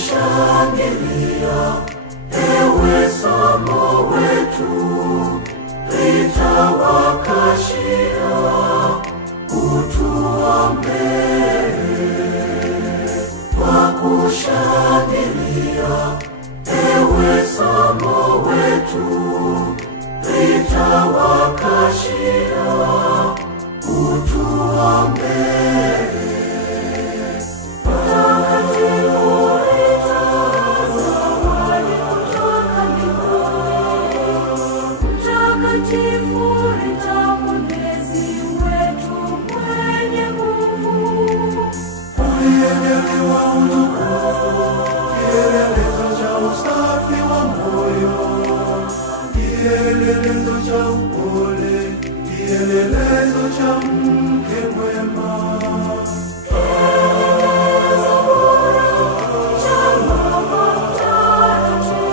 kushangilia, ewe somo wetu, litawakashia, utuombee. Kwa kushangilia, ewe somo wetu, litawakashia, utuombee. Mtakatifu Rita, mwombezi wetu mwenye nguvu, uliyejaliwa utukufu, kielelezo cha usafi wa moyo, kielelezo cha upole, kielelezo cha mke mwema, kielelezo bora cha mama mtakatifu.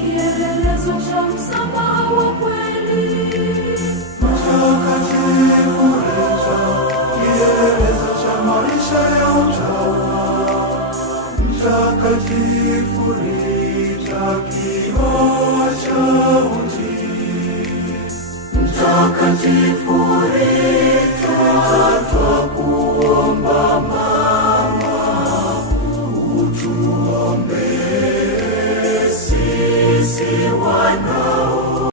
Kielelezo cha msamaha wa kweli, Mtakatifu Rita, kielelezo cha maisha ya utawa, Mtakatifu Rita, kioo cha utii, Mtakatifu Rita.